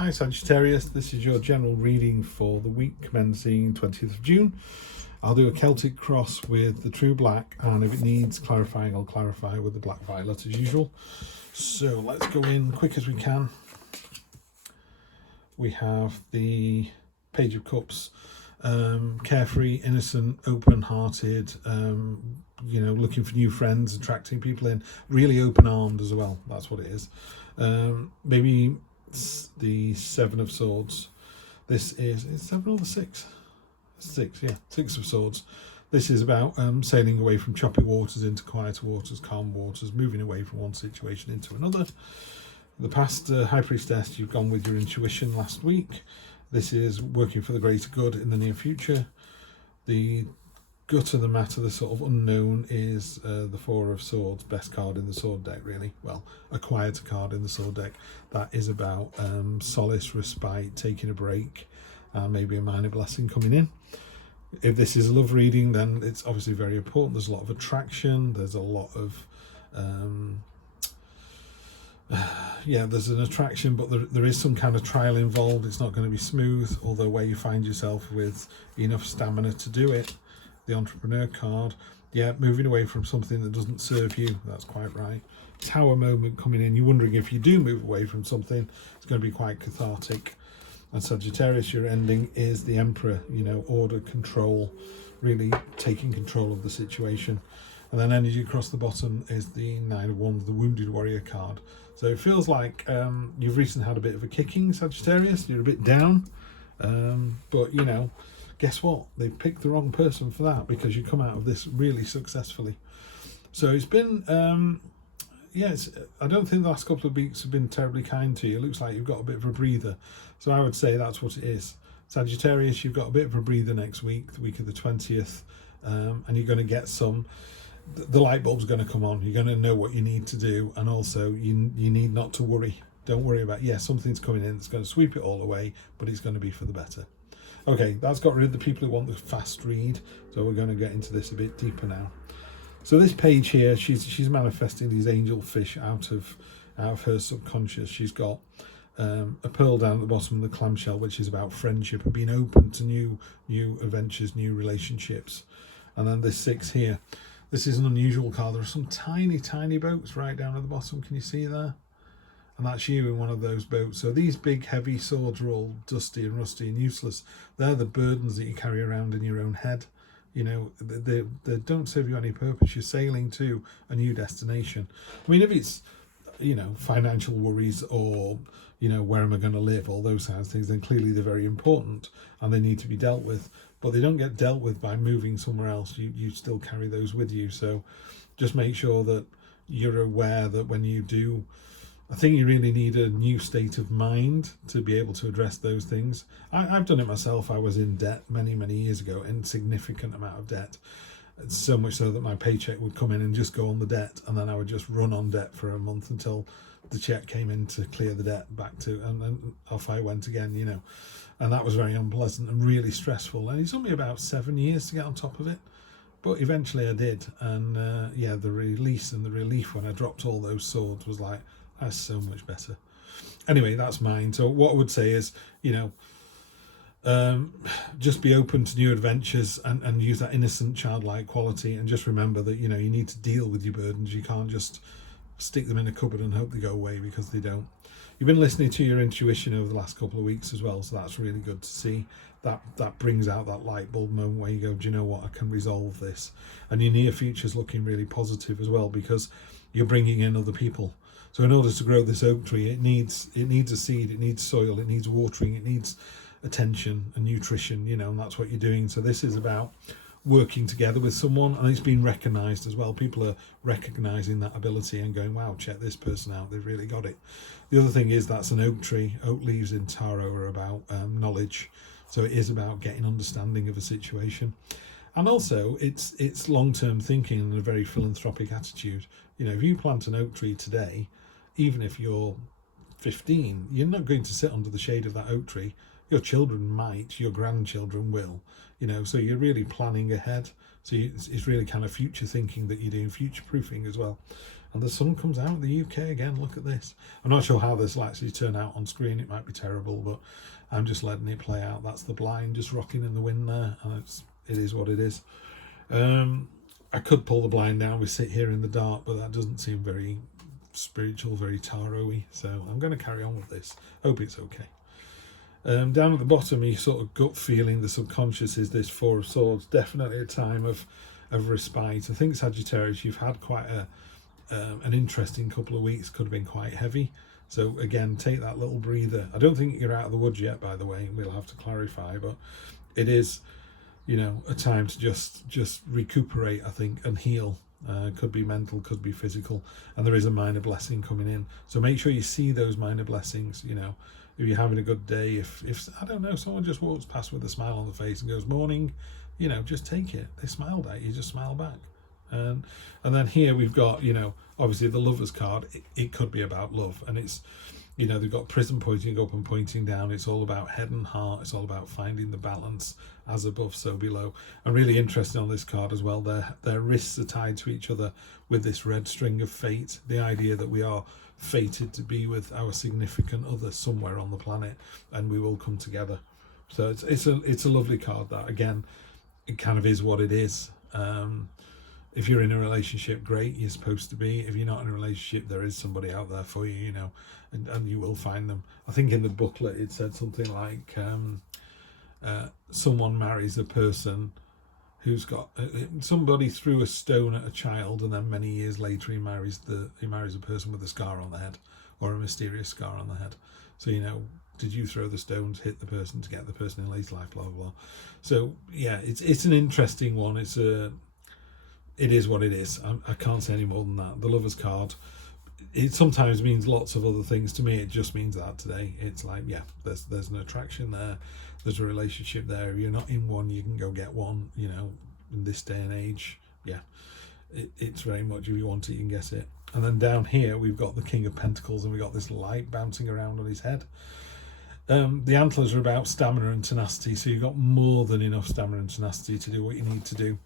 Hi Sagittarius, this is your general reading for the week commencing 20th of June. I'll do a Celtic cross with the True Black, and if it needs clarifying, I'll clarify with the Black Violet as usual. So let's go in quick as we can. We have the Page of Cups, carefree, innocent, open-hearted, looking for new friends, attracting people in, really open-armed as well. That's what it is. Maybe the Seven of Swords. This is seven or the six? Six, yeah, Six of Swords. This is about sailing away from choppy waters into quieter waters, calm waters, moving away from one situation into another. The past High Priestess, you've gone with your intuition last week. This is working for the greater good in the near future. The gut of the matter, the sort of unknown, is the Four of Swords, best card in the sword deck, really. Well, a quieter card in the sword deck. That is about solace, respite, taking a break, maybe a minor blessing coming in. If this is a love reading, then it's obviously very important. There's a lot of attraction. There's a lot of there's an attraction, but there is some kind of trial involved. It's not going to be smooth, although where you find yourself with enough stamina to do it. The Entrepreneur card, moving away from something that doesn't serve you. That's quite right. Tower moment coming in. You're wondering if you do move away from something, it's going to be quite cathartic. And Sagittarius, your ending is the Emperor, order, control, really taking control of the situation. And then energy across the bottom is the Nine of Wands, the Wounded Warrior card. So it feels like you've recently had a bit of a kicking, Sagittarius. You're a bit down, but guess what? They picked the wrong person for that, because you come out of this really successfully. So it's been, I don't think the last couple of weeks have been terribly kind to you. It looks like you've got a bit of a breather. So I would say that's what it is. Sagittarius, you've got a bit of a breather next week, the week of the 20th, and you're going to get some, the light bulb's going to come on. You're going to know what you need to do, and also you need not to worry. Don't worry about, something's coming in that's going to sweep it all away, but it's going to be for the better. Okay, that's got rid of the people who want the fast read, so we're going to get into this a bit deeper now. So this page here, she's manifesting these angel fish out of her subconscious. She's got a pearl down at the bottom of the clamshell, which is about friendship and being open to new adventures, new relationships. And then this six here, this is an unusual card. There are some tiny, tiny boats right down at the bottom. Can you see there? And that's you in one of those boats. So these big heavy swords are all dusty and rusty and useless. They're the burdens that you carry around in your own head. They don't serve you any purpose. You're sailing to a new destination. I mean, if it's financial worries or where am I going to live, all those kinds of things, then clearly they're very important and they need to be dealt with. But they don't get dealt with by moving somewhere else. You still carry those with you. So just make sure that you're aware that when you do, I think you really need a new state of mind to be able to address those things. I've done it myself. I was in debt many, many years ago, insignificant amount of debt. So much so that my paycheck would come in and just go on the debt, and then I would just run on debt for a month until the check came in to clear the debt back to, and then off I went again, And that was very unpleasant and really stressful. And it took me about 7 years to get on top of it. But eventually I did. And the release and the relief when I dropped all those swords was like, that's so much better. Anyway, that's mine. So what I would say is, just be open to new adventures and use that innocent childlike quality, and just remember that you need to deal with your burdens. You can't just stick them in a cupboard and hope they go away, because they don't. You've been listening to your intuition over the last couple of weeks as well, so that's really good to see. That brings out that light bulb moment where you go, do you know what, I can resolve this. And your near future's looking really positive as well, because you're bringing in other people. So in order to grow this oak tree, it needs a seed, it needs soil, it needs watering, it needs attention and nutrition, and that's what you're doing. So this is about working together with someone, and it's been recognised as well. People are recognising that ability and going, wow, check this person out, they've really got it. The other thing is that's an oak tree. Oak leaves in taro are about knowledge, so it is about getting understanding of a situation. And also it's long-term thinking and a very philanthropic attitude. If you plant an oak tree today, even if you're 15, you're not going to sit under the shade of that oak tree. Your children might, your grandchildren will, so you're really planning ahead. So it's really kind of future thinking that you're doing, future proofing as well. And the sun comes out in the UK again. Look at this. I'm not sure how this will actually turn out on screen. It might be terrible, but I'm just letting it play out. That's the blind just rocking in the wind there, and it is what it is. I could pull the blind down. We sit here in the dark, but that doesn't seem very spiritual, very tarot-y. So I'm going to carry on with this. Hope it's okay. Down at the bottom, you sort of gut feeling, the subconscious is this Four of Swords. Definitely a time of respite. I think Sagittarius, you've had quite an interesting couple of weeks. Could have been quite heavy. So again, take that little breather. I don't think you're out of the woods yet, by the way. We'll have to clarify, but it is, you know, a time to just recuperate, I think, and heal. Could be mental, could be physical, and there is a minor blessing coming in. So make sure you see those minor blessings. You know, if you're having a good day, if I don't know, someone just walks past with a smile on the face and goes morning, you know, just take it. They smiled at you, just smile back. And then here we've got, you know, obviously the Lovers card. It could be about love, and it's, you know, they've got prism pointing up and pointing down. It's all about head and heart. It's all about finding the balance, as above, so below. And really interesting on this card as well, their wrists are tied to each other with this red string of fate. The idea that we are fated to be with our significant other somewhere on the planet, and we will come together. So it's a lovely card. That again, it kind of is what it is. If you're in a relationship, great, you're supposed to be. If you're not in a relationship, there is somebody out there for you, you know, and you will find them. I think in the booklet it said something like someone marries a person who's got somebody threw a stone at a child, and then many years later he marries a person with a scar on the head, or a mysterious scar on the head. So, you know, did you throw the stones, hit the person to get the person in later life, blah blah blah. So yeah, it's an interesting one. It is what it is. I can't say any more than that. The Lovers card, it sometimes means lots of other things. To me, it just means that today. It's like, yeah, there's an attraction there. There's a relationship there. If you're not in one, you can go get one, you know, in this day and age. Yeah, it's very much, if you want it, you can get it. And then down here, we've got the King of Pentacles, and we've got this light bouncing around on his head. The antlers are about stamina and tenacity, so you've got more than enough stamina and tenacity to do what you need to do.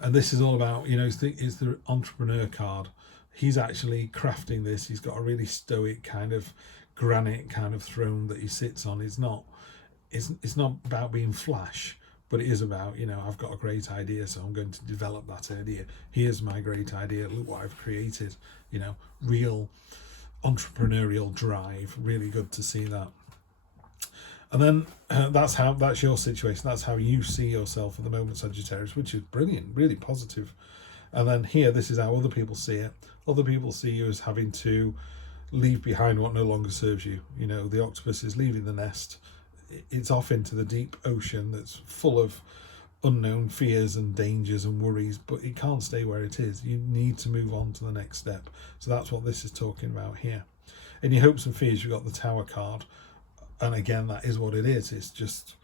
And this is all about, you know, it's the entrepreneur card. He's actually crafting this. He's got a really stoic kind of granite kind of throne that he sits on. It's not about being flash, but it is about, you know, I've got a great idea, so I'm going to develop that idea. Here's my great idea. Look what I've created. You know, real entrepreneurial drive. Really good to see that. And then that's your situation. That's how you see yourself at the moment, Sagittarius, which is brilliant, really positive. And then here, this is how other people see it. Other people see you as having to leave behind what no longer serves you. You know, the octopus is leaving the nest. It's off into the deep ocean that's full of unknown fears and dangers and worries, but it can't stay where it is. You need to move on to the next step. So that's what this is talking about here. In your hopes and fears, you've got the Tower card. And again, that is what it is. It's just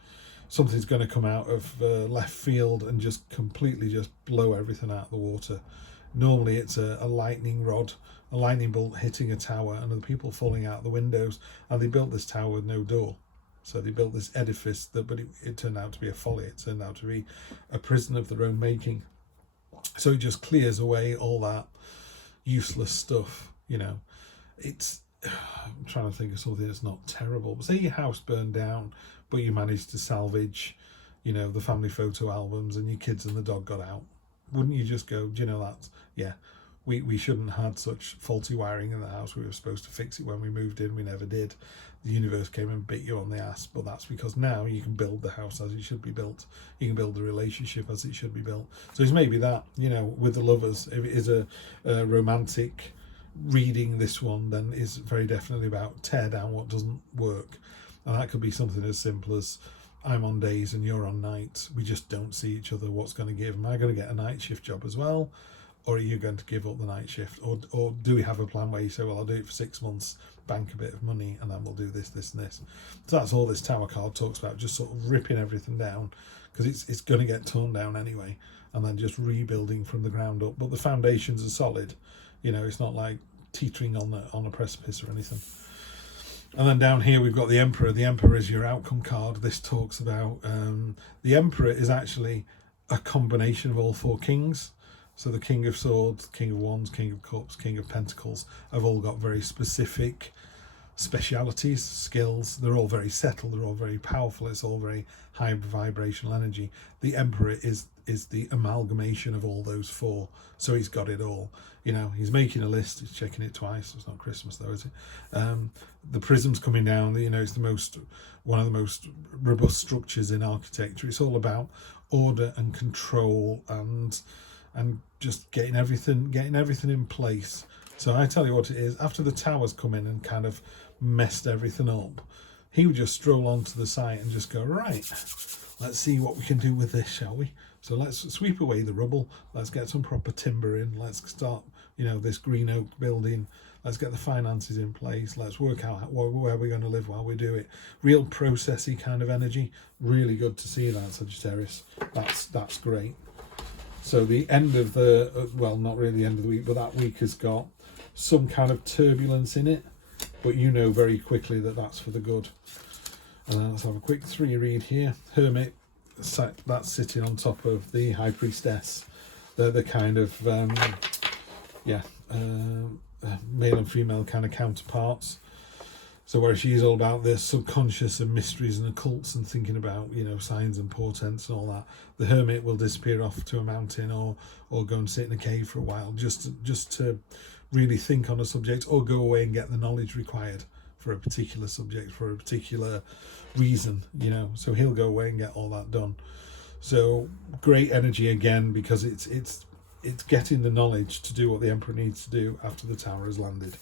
something's going to come out of left field and just completely just blow everything out of the water. Normally it's a lightning rod, a lightning bolt hitting a tower, and the people falling out the windows. And they built this tower with no door. So they built this edifice, but it turned out to be a folly. It turned out to be a prison of their own making. So it just clears away all that useless stuff, you know. I'm trying to think of something that's not terrible. But say your house burned down, but you managed to salvage, you know, the family photo albums, and your kids and the dog got out. Wouldn't you just go, do you know that? Yeah, we shouldn't have had such faulty wiring in the house. We were supposed to fix it when we moved in. We never did. The universe came and bit you on the ass. But that's because now you can build the house as it should be built. You can build the relationship as it should be built. So it's maybe that, you know, with the Lovers, if it is a romantic reading, this one then is very definitely about tear down what doesn't work. And that could be something as simple as, I'm on days and you're on nights. We just don't see each other. What's going to give? Am I going to get a night shift job as well? Or are you going to give up the night shift? Or do we have a plan where you say, well, I'll do it for 6 months, bank a bit of money, and then we'll do this, this, and this. So that's all this Tower card talks about, just sort of ripping everything down, because it's going to get torn down anyway, and then just rebuilding from the ground up. But the foundations are solid. You know, it's not like teetering on a precipice or anything. And then down here we've got the Emperor. The Emperor is your outcome card. This talks about the Emperor is actually a combination of all 4 kings. So the King of Swords, King of Wands, King of Cups, King of Pentacles have all got very specific specialities, skills. They're all very settled, they're all very powerful, it's all very high vibrational energy. The Emperor is the amalgamation of all those four, so he's got it all. You know, he's making a list, he's checking it twice. It's not Christmas though, is it? The prism's coming down, you know, it's one of the most robust structures in architecture. It's all about order and control and just getting everything in place. So I tell you what it is, after the towers come in and kind of messed everything up, he would just stroll onto the site and just go, right, let's see what we can do with this, shall we? So let's sweep away the rubble, let's get some proper timber in, let's start, you know, this green oak building, let's get the finances in place, let's work out where we're going to live while we do it. Real processy kind of energy. Really good to see that, Sagittarius. That's great. So the end of the, well, not really the end of the week, but that week has got some kind of turbulence in it, but you know very quickly that that's for the good. Let's have a quick 3 read here. Hermit, that's sitting on top of the High Priestess. They're the kind of male and female kind of counterparts. So where she's all about the subconscious and mysteries and occults and thinking about, you know, signs and portents and all that, the Hermit will disappear off to a mountain or go and sit in a cave for a while just to really think on a subject, or go away and get the knowledge required for a particular subject, for a particular reason, you know. So he'll go away and get all that done. So great energy again, because it's getting the knowledge to do what the Emperor needs to do after the tower has landed.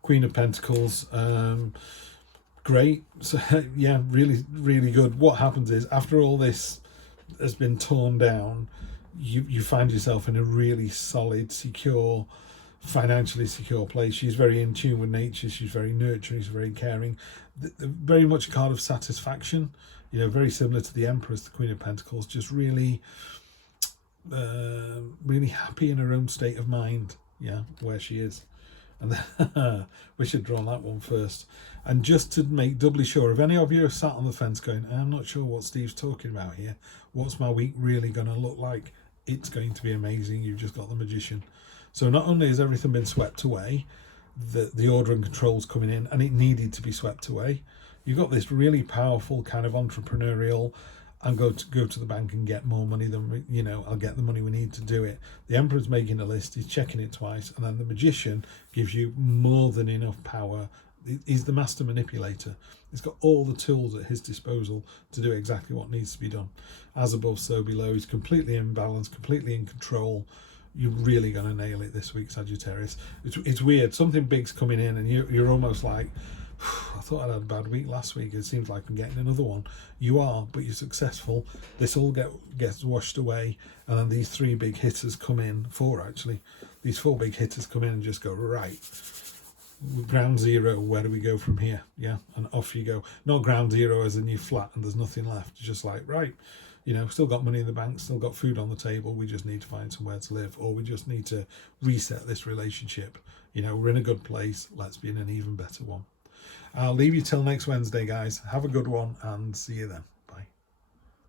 Queen of Pentacles, great. So yeah, really, really good. What happens is, after all this has been torn down, you find yourself in a really solid, secure, financially secure place. She's very in tune with nature, she's very nurturing, she's very caring, very much a card of satisfaction, you know, very similar to the Empress, the Queen of Pentacles, just really really happy in her own state of mind, yeah, where she is. And we should draw that one first. And just to make doubly sure, if any of you are sat on the fence going, I'm not sure what Steve's talking about here, what's my week really going to look like? It's going to be amazing. You've just got the Magician. So not only has everything been swept away, the order and control's coming in, and it needed to be swept away. You've got this really powerful kind of entrepreneurial, and go to the bank and get more money than, you know, I'll get the money we need to do it. The Emperor's making a list, he's checking it twice, and then the Magician gives you more than enough power. He's the master manipulator. He's got all the tools at his disposal to do exactly what needs to be done. As above, so below. He's completely in balance, completely in control. You're really going to nail it this week, Sagittarius. It's weird. Something big's coming in, and you're almost like, I thought I had a bad week last week. It seems like I'm getting another one. You are, but you're successful. This all gets washed away, and then these 3 big hitters come in. 4 actually. These 4 big hitters come in and just go, right, ground zero. Where do we go from here? Yeah, and off you go. Not ground zero as in you flat and there's nothing left. It's just like, right, you know, still got money in the bank, still got food on the table. We just need to find somewhere to live, or we just need to reset this relationship. You know, we're in a good place. Let's be in an even better one. I'll leave you till next Wednesday, guys. Have a good one and see you then.